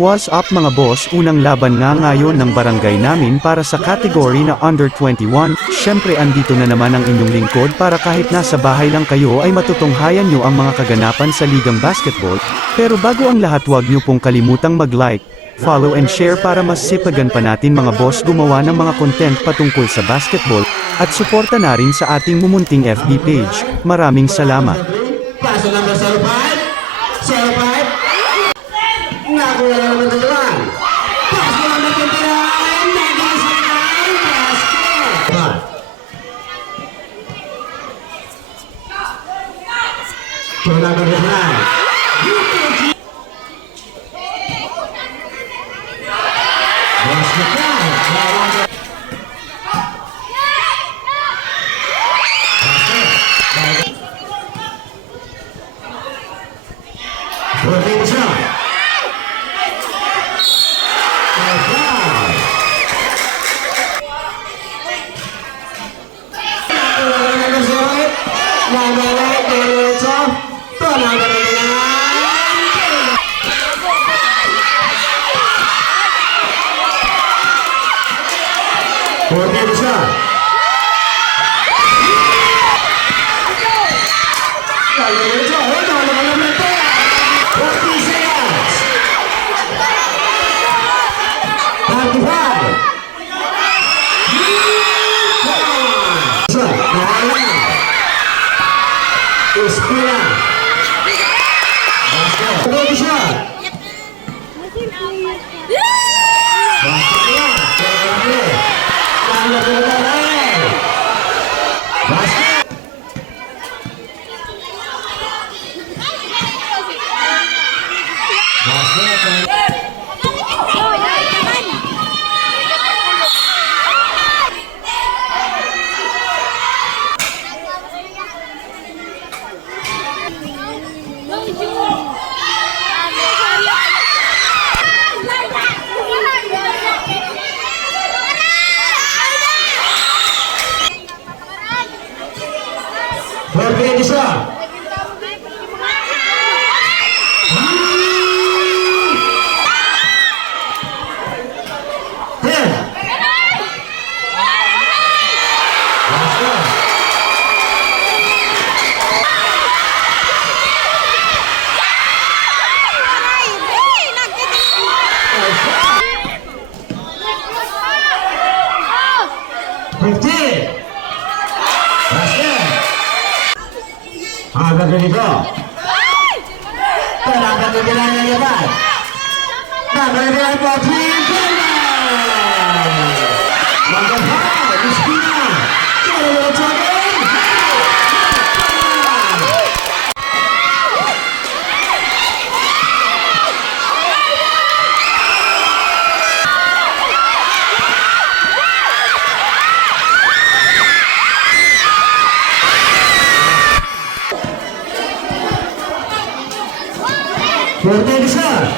What's up mga boss, unang laban nga ngayon ng barangay namin para sa category na under 21, syempre andito na naman ang inyong lingkod para kahit nasa bahay lang kayo ay matutunghayan nyo ang mga kaganapan sa ligang basketball, pero bago ang lahat wag nyo pong kalimutang mag-like, follow and share para mas sipagan pa natin mga boss gumawa ng mga content patungkol sa basketball, at suporta na rin sa ating mumunting FB page. Maraming salamat. Paso number 05. 05. Nakuha na naman ng dalawa. Paso number 29. Naging sa line. Basket. So number 59. Working shot. Working shot. Working shot. Agak ganito. Talagang bigyan niya ba? Nagagawin po Twin Kailan! Magandang Ispina! Kailan sa akin! Working shot.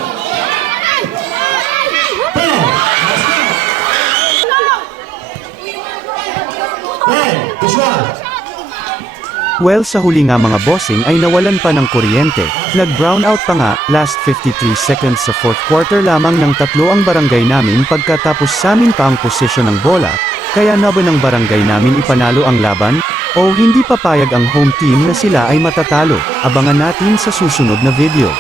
Well, sa huli nga mga bossing ay nawalan pa ng kuryente, nag-brown out pa nga, last 53 seconds sa fourth quarter lamang ng tatlo ang barangay namin pagkatapos samin pa ang posisyon ng bola, kaya naba ng barangay namin ipanalo ang laban, o hindi papayag ang home team na sila ay matatalo. Abangan natin sa susunod na video.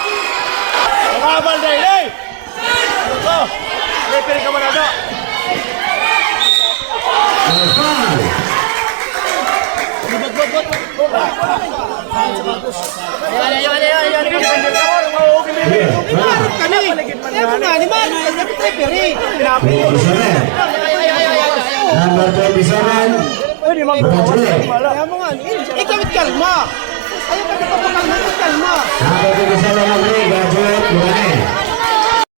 Number 27. Ikaw kalma. Ayaw ka na kalma. Number 27 graduate.